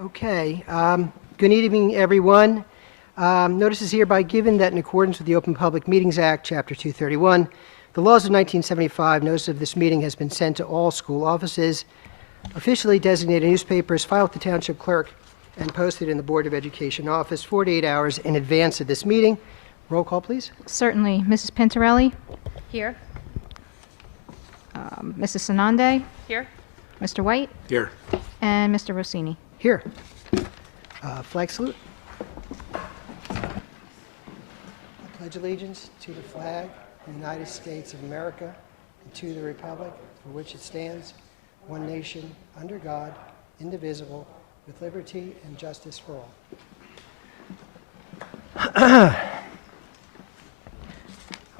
Okay. Good evening, everyone. Notice is hereby given that in accordance with the Open Public Meetings Act, Chapter 231, the laws of 1975, notice of this meeting has been sent to all school offices, officially designated newspapers, filed with the Township Clerk, and posted in the Board of Education office 48 hours in advance of this meeting. Roll call, please. Certainly. Mrs. Pintarelli? Here. Mrs. Sanande? Here. Mr. White? Here. And Mr. Rossini? Here. Flag salute. I pledge allegiance to the flag of the United States of America and to the republic for which it stands, one nation, under God, indivisible, with liberty and justice for all.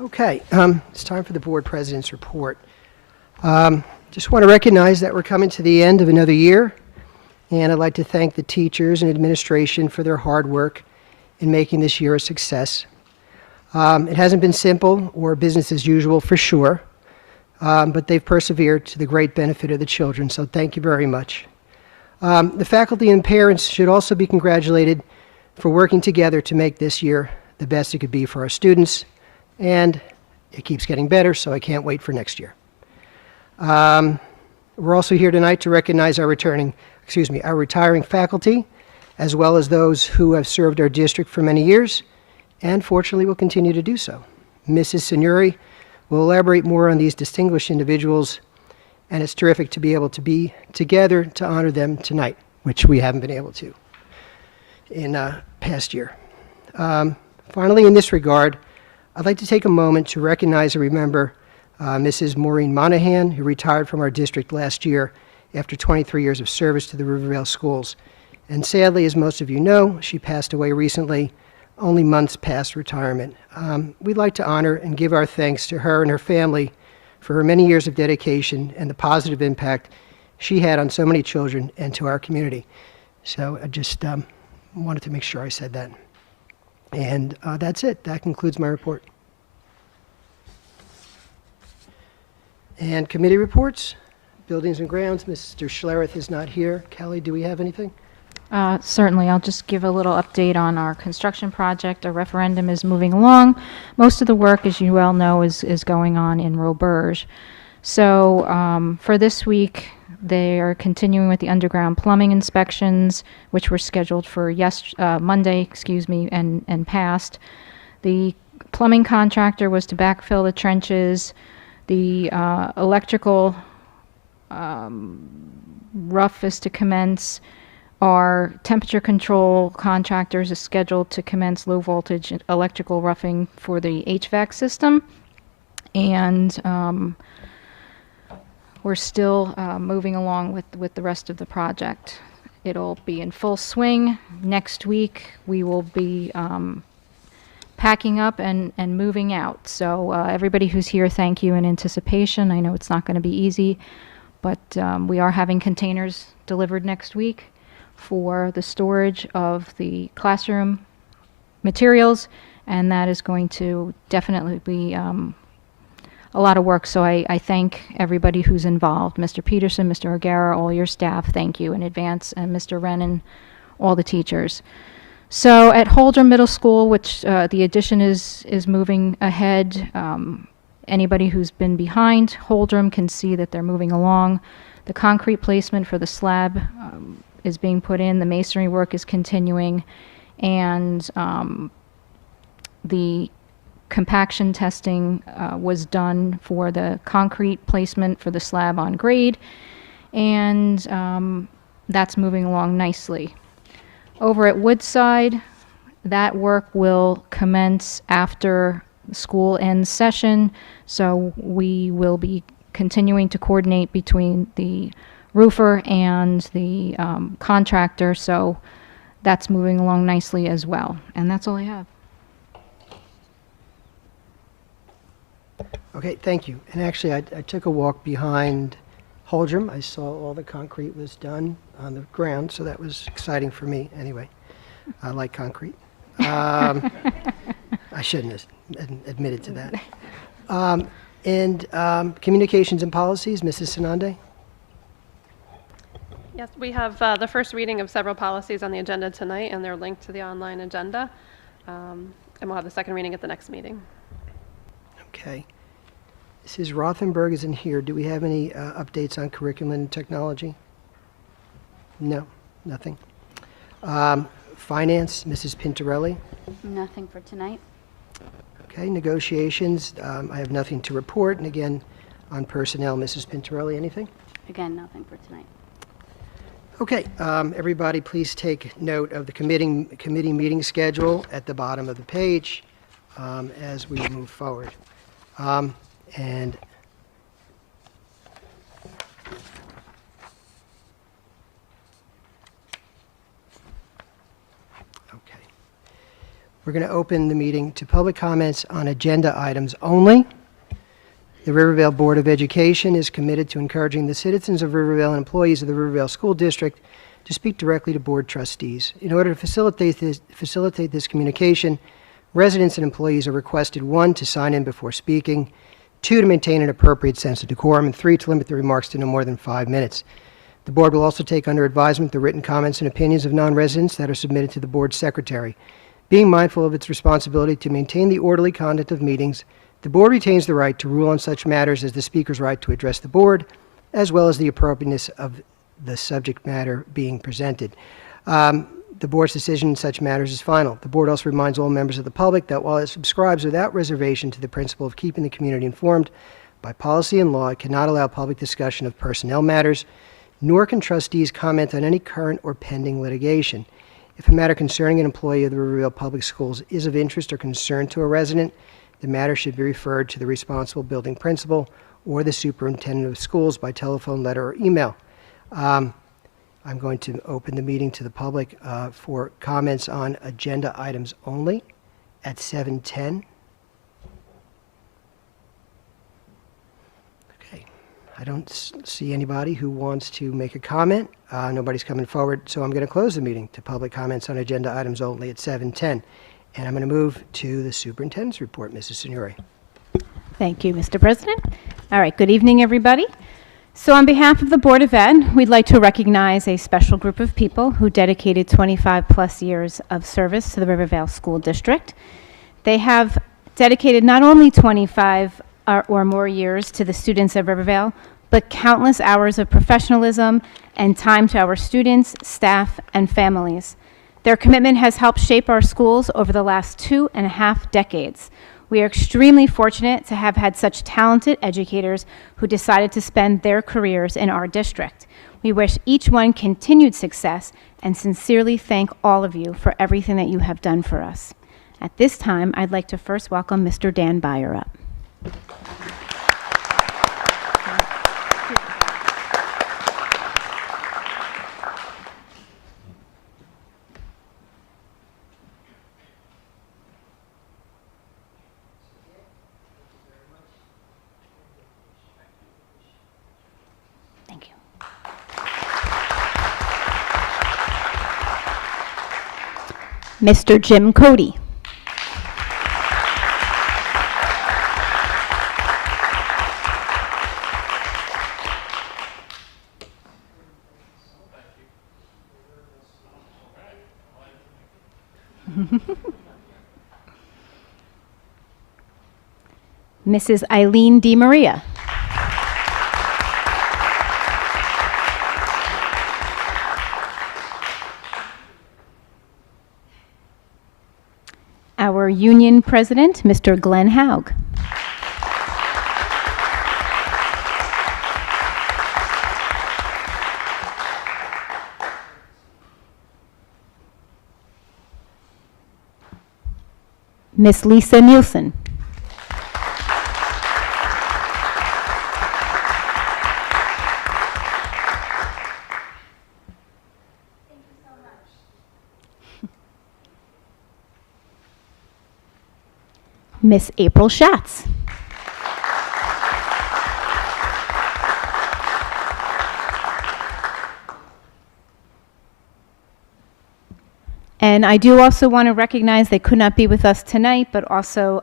Okay, it's time for the board president's report. Just want to recognize that we're coming to the end of another year, and I'd like to thank the teachers and administration for their hard work in making this year a success. It hasn't been simple or business as usual for sure, but they've persevered to the great benefit of the children, so thank you very much. The faculty and parents should also be congratulated for working together to make this year the best it could be for our students, and it keeps getting better, so I can't wait for next year. We're also here tonight to recognize our retiring faculty, as well as those who have served our district for many years, and fortunately will continue to do so. Mrs. Signori will elaborate more on these distinguished individuals, and it's terrific to be able to be together to honor them tonight, which we haven't been able to in past year. Finally, in this regard, I'd like to take a moment to recognize and remember Mrs. Maureen Monahan, who retired from our district last year after 23 years of service to the Rivervale schools. And sadly, as most of you know, she passed away recently, only months past retirement. We'd like to honor and give our thanks to her and her family for her many years of dedication and the positive impact she had on so many children and to our community. So I just wanted to make sure I said that. And that's it. That concludes my report. And committee reports, buildings and grounds. Mr. Schlereth is not here. Kelly, do we have anything? Certainly. I'll just give a little update on our construction project. Our referendum is moving along. Most of the work, as you well know, is going on in Roberge. So for this week, they are continuing with the underground plumbing inspections, which were scheduled for Monday, and passed. The plumbing contractor was to backfill the trenches. The electrical rough is to commence. Our temperature control contractors is scheduled to commence low voltage electrical roughing for the HVAC system. And we're still moving along with the rest of the project. It'll be in full swing. Next week, we will be packing up and moving out. So everybody who's here, thank you in anticipation. I know it's not going to be easy, but we are having containers delivered next week for the storage of the classroom materials, and that is going to definitely be a lot of work. So I thank everybody who's involved. Mr. Peterson, Mr. O'Gara, all your staff, thank you in advance, and Mr. Rennan, all the teachers. So at Holdren Middle School, which the addition is moving ahead, anybody who's been behind Holdren can see that they're moving along. The concrete placement for the slab is being put in. The masonry work is continuing, and the compaction testing was done for the concrete placement for the slab on grade, and that's moving along nicely. Over at Woodside, that work will commence after school ends session, so we will be continuing to coordinate between the roofer and the contractor, so that's moving along nicely as well. And that's all I have. Okay, thank you. And actually, I took a walk behind Holdren. I saw all the concrete was done on the ground, so that was exciting for me. Anyway, I like concrete. I shouldn't have admitted to that. Communications and policies, Mrs. Sanande? Yes, we have the first reading of several policies on the agenda tonight, and they're linked to the online agenda. And we'll have the second reading at the next meeting. Okay. Mrs. Rothenberg isn't here. Do we have any updates on curriculum and technology? No, nothing. Finance, Mrs. Pintarelli? Nothing for tonight. Okay, negotiations, I have nothing to report. And again, on personnel, Mrs. Pintarelli, anything? Again, nothing for tonight. Okay, everybody, please take note of the committee meeting schedule at the bottom of the page as we move forward. And okay, we're going to open the meeting to public comments on agenda items only. The Rivervale Board of Education is committed to encouraging the citizens of Rivervale and employees of the Rivervale School District to speak directly to board trustees. In order to facilitate this communication, residents and employees are requested, 1, to sign in before speaking, 2, to maintain an appropriate sense of decorum, and 3, to limit their remarks to no more than 5 minutes. The board will also take under advisement the written comments and opinions of non-residents that are submitted to the board secretary. Being mindful of its responsibility to maintain the orderly conduct of meetings, the board retains the right to rule on such matters as the speaker's right to address the board, as well as the appropriateness of the subject matter being presented. The board's decision in such matters is final. The board also reminds all members of the public that while it subscribes without reservation to the principle of keeping the community informed, by policy and law, it cannot allow public discussion of personnel matters, nor can trustees comment on any current or pending litigation. If a matter concerning an employee of the Rivervale Public Schools is of interest or concern to a resident, the matter should be referred to the responsible building principal or the superintendent of schools by telephone, letter, or email. I'm going to open the meeting to the public for comments on agenda items only at 7:10. Okay, I don't see anybody who wants to make a comment. Nobody's coming forward, so I'm going to close the meeting to public comments on agenda items only at 7:10. And I'm going to move to the superintendent's report, Mrs. Signori. Thank you, Mr. President. All right, good evening, everybody. So on behalf of the Board of Ed, we'd like to recognize a special group of people who dedicated 25 plus years of service to the Rivervale School District. They have dedicated not only 25 or more years to the students of Rivervale, but countless hours of professionalism and time to our students, staff, and families. Their commitment has helped shape our schools over the last 2.5 decades. We are extremely fortunate to have had such talented educators who decided to spend their careers in our district. We wish each one continued success and sincerely thank all of you for everything that you have done for us. At this time, I'd like to first welcome Mr. Dan Byer up. Thank you. Mr. Jim Cody. Mrs. Eileen DeMaria. Our union president, Mr. Glenn Haug. Miss Lisa Nielsen. Miss April Schatz. And I do also want to recognize they could not be with us tonight, but also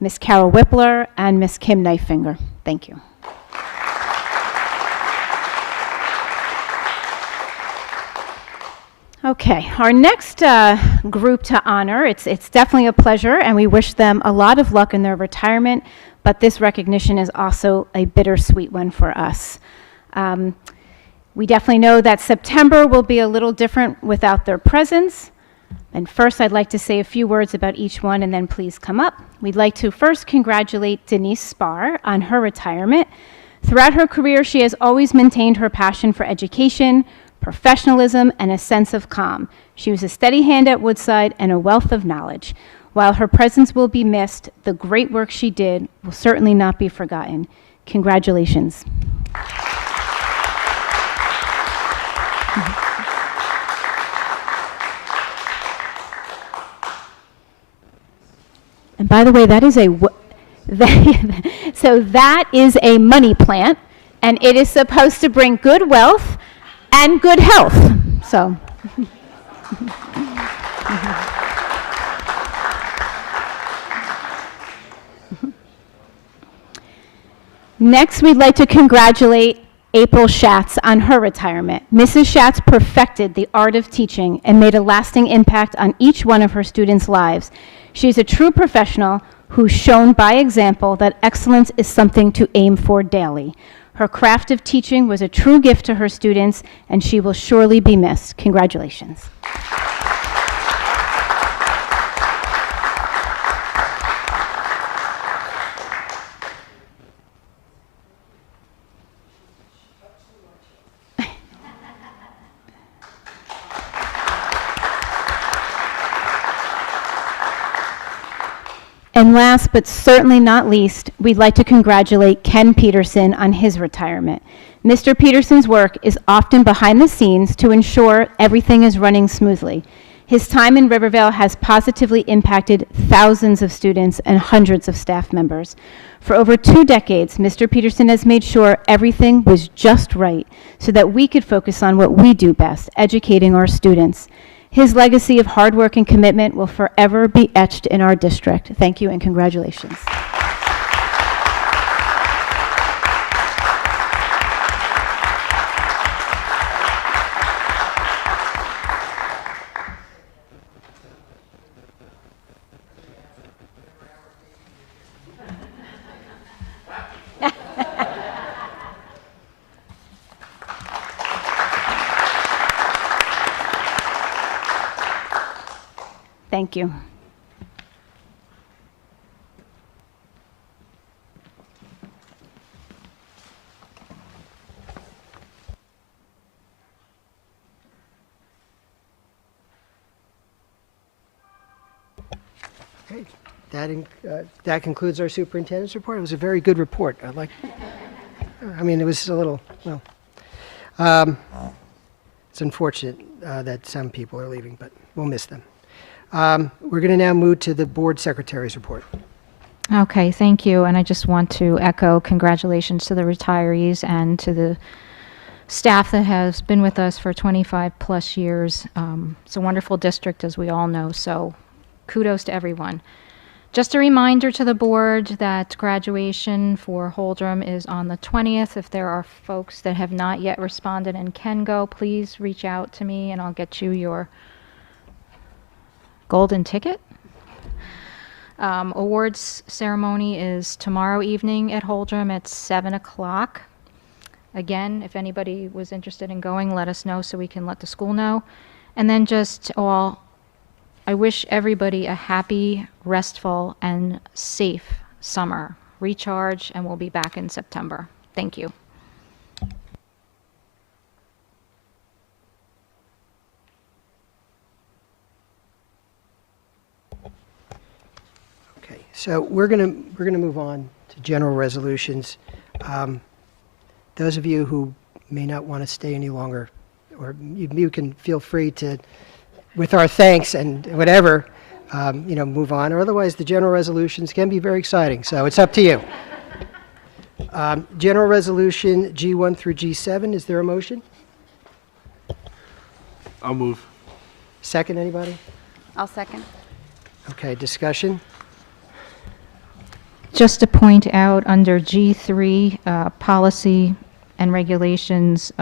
Miss Carol Whippler and Miss Kim Knifefinger. Thank you. Okay, our next group to honor, it's definitely a pleasure, and we wish them a lot of luck in their retirement, but this recognition is also a bittersweet one for us. We definitely know that September will be a little different without their presence. And first, I'd like to say a few words about each one, and then please come up. We'd like to first congratulate Denise Spar on her retirement. Throughout her career, she has always maintained her passion for education, professionalism, and a sense of calm. She was a steady hand at Woodside and a wealth of knowledge. While her presence will be missed, the great work she did will certainly not be forgotten. Congratulations. And by the way, that is so that is a money plant, and it is supposed to bring good wealth and good health. So. Next, we'd like to congratulate April Schatz on her retirement. Mrs. Schatz perfected the art of teaching and made a lasting impact on each one of her students' lives. She is a true professional who's shown by example that excellence is something to aim for daily. Her craft of teaching was a true gift to her students, and she will surely be missed. Congratulations. And last but certainly not least, we'd like to congratulate Ken Peterson on his retirement. Mr. Peterson's work is often behind the scenes to ensure everything is running smoothly. His time in Rivervale has positively impacted thousands of students and hundreds of staff members. For over 2 decades, Mr. Peterson has made sure everything was just right so that we could focus on what we do best, educating our students. His legacy of hard work and commitment will forever be etched in our district. Thank you and congratulations. Thank you. Okay, that concludes our superintendent's report. It was a very good report. I mean, it was a little, well, it's unfortunate that some people are leaving, but we'll miss them. We're going to now move to the board secretary's report. Okay, thank you. And I just want to echo congratulations to the retirees and to the staff that has been with us for 25 plus years. It's a wonderful district, as we all know, so kudos to everyone. Just a reminder to the board that graduation for Holdrum is on the 20th. If there are folks that have not yet responded and can go, please reach out to me and I'll get you your golden ticket. Awards ceremony is tomorrow evening at Holdrum at 7 o'clock. Again, if anybody was interested in going, let us know so we can let the school know. And then I wish everybody a happy, restful, and safe summer. Recharge, and we'll be back in September. Thank you. Okay, so we're gonna move on to general resolutions. Those of you who may not want to stay any longer, or you can feel free to, with our thanks and whatever, move on. Or otherwise, the general resolutions can be very exciting. So it's up to you. General resolution G1 through G7. Is there a motion? I'll move. Second, anybody? I'll second. Okay, discussion? Just to point out, under G3, policy and regulations,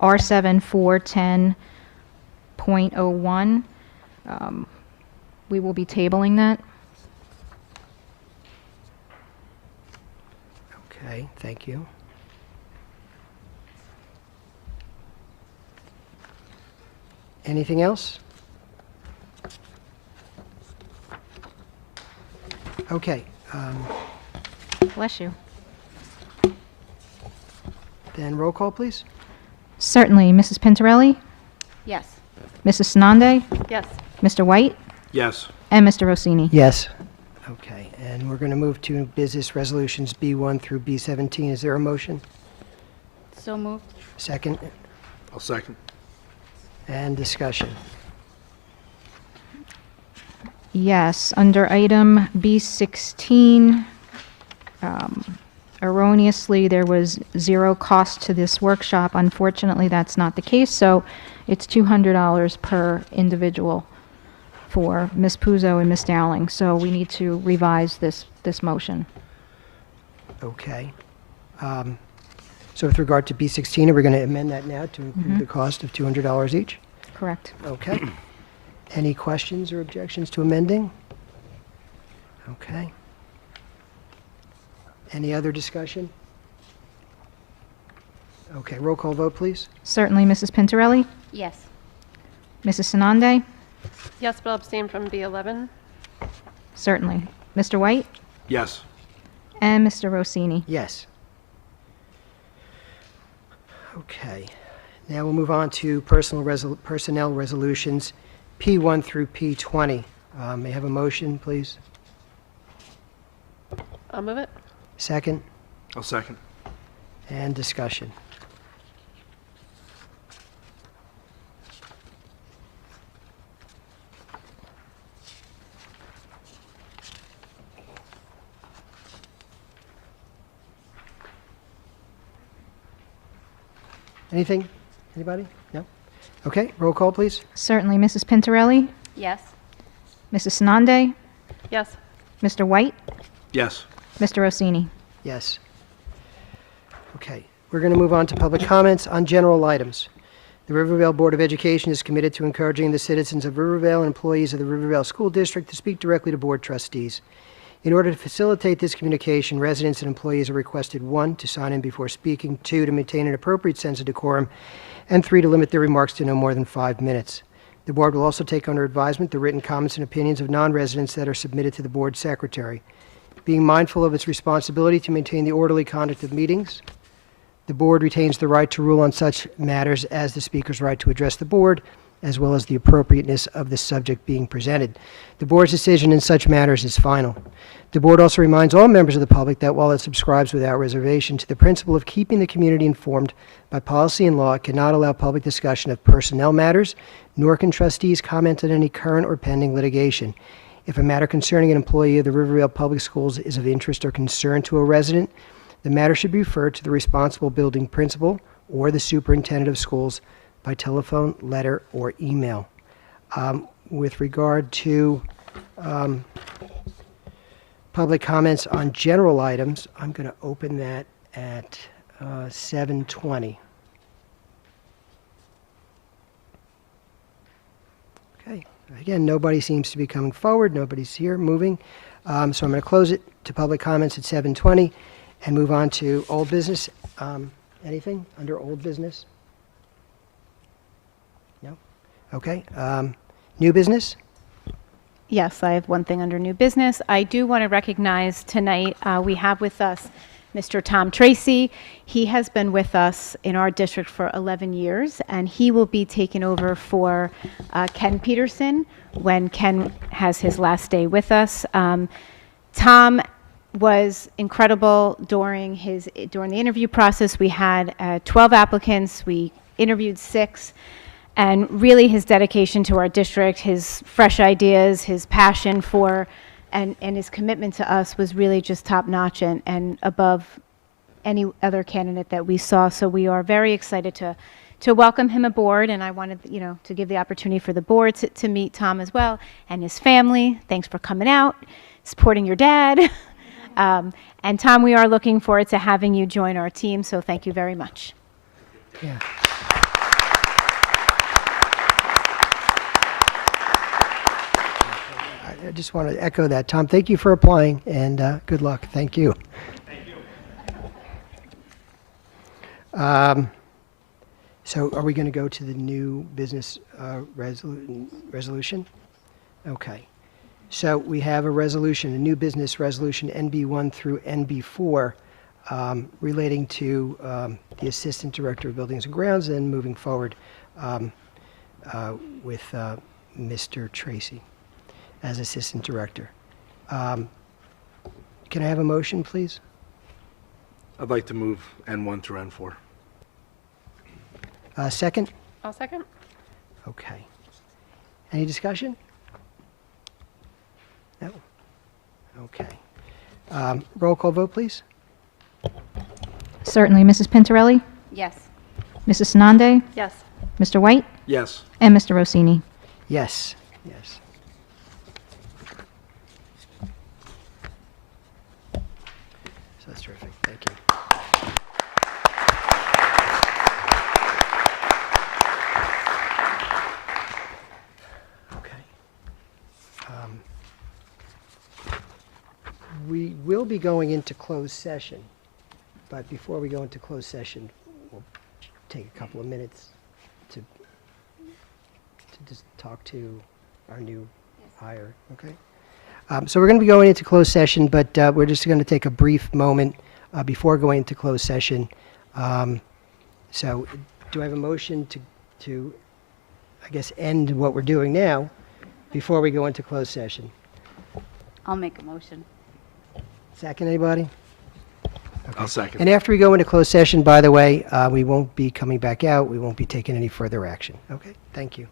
R7410.01, we will be tabling that. Okay, thank you. Anything else? Okay, Bless you. then roll call, please. Certainly. Mrs. Pintarelli? Yes. Mrs. Sanande? Yes. Mr. White? Yes. And Mr. Rossini? Yes. Okay, and we're going to move to business resolutions B1 through B17. Is there a motion? So moved. Second, I'll second. and discussion. Yes, under item B16, erroneously, there was zero cost to this workshop. Unfortunately, that's not the case, so it's $200 per individual for Ms. Puzo and Ms. Dowling. So we need to revise this motion. Okay. So with regard to B16, are we going to amend that now to include the cost of $200 each? Correct. Okay. Any questions or objections to amending? Okay. Any other discussion? Okay, roll call vote, please. Certainly, Mrs. Pintarelli? Yes. Mrs. Sanande? Yes, but I'll abstain from B11. Certainly. Mr. White? Yes. And Mr. Rossini? Yes. Okay. Now we'll move on to personnel resolutions, P1 through P20. May I have a motion, please? I'll move it. Second, I'll second. and discussion. Anything? Anybody? No? Okay, roll call, please. Certainly. Mrs. Pintarelli? Yes. Mrs. Sanande? Yes. Mr. White? Yes. Mr. Rossini? Yes. Okay, we're going to move on to public comments on general items. The Rivervale Board of Education is committed to encouraging the citizens of Rivervale and employees of the Rivervale School District to speak directly to board trustees. In order to facilitate this communication, residents and employees are requested, 1, to sign in before speaking, 2, to maintain an appropriate sense of decorum, and 3, to limit their remarks to no more than 5 minutes. The board will also take under advisement the written comments and opinions of non-residents that are submitted to the board secretary. Being mindful of its responsibility to maintain the orderly conduct of meetings, the board retains the right to rule on such matters as the speaker's right to address the board, as well as the appropriateness of the subject being presented. The board's decision in such matters is final. The board also reminds all members of the public that while it subscribes without reservation to the principle of keeping the community informed by policy and law, it cannot allow public discussion of personnel matters, nor can trustees comment on any current or pending litigation. If a matter concerning an employee of the Rivervale Public Schools is of interest or concern to a resident, the matter should be referred to the responsible building principal or the superintendent of schools by telephone, letter, or email. With regard to public comments on general items, I'm going to open that at 7:20. Okay. Again, nobody seems to be coming forward. Nobody's here moving. So I'm going to close it to public comments at 7:20 and move on to old business. Anything under old business? No? Okay. New business? Yes, I have one thing under new business. I do want to recognize tonight, we have with us Mr. Tom Tracy. He has been with us in our district for 11 years, and he will be taking over for Ken Peterson when Ken has his last day with us. Tom was incredible during the interview process. We had 12 applicants. We interviewed 6. And really his dedication to our district, his fresh ideas, his passion for, and his commitment to us was really just top notch and above any other candidate that we saw. So we are very excited to to welcome him aboard, and I wanted, to give the opportunity for the board to meet Tom as well and his family. Thanks for coming out, supporting your dad. And Tom, we are looking forward to having you join our team, so thank you very much. Yeah. I just want to echo that. Tom, thank you for applying, and good luck. Thank you. So are we going to go to the new business resolution? Okay. So we have a resolution, a new business resolution, NB1 through NB4, relating to the Assistant Director of Buildings and Grounds, and moving forward with Mr. Tracy as Assistant Director. Can I have a motion, please? I'd like to move N1 through N4. Second? I'll second. Okay. Any discussion? No? Okay. Roll call vote, please. Certainly, Mrs. Pintarelli, Yes. Mrs. Sanande, Yes. Mr. White, Yes. and Mr. Rossini. Yes. Yes. So that's terrific. Thank you. Okay. We will be going into closed session, but before we go into closed session, we'll take a couple of minutes to just talk to our new hire, okay? So we're going to be going into closed session, but we're just going to take a brief moment before going into closed session. So do I have a motion to, I guess, end what we're doing now before we go into closed session? I'll make a motion. Second, anybody? I'll second. And after we go into closed session, by the way, we won't be coming back out. We won't be taking any further action. Okay, thank you.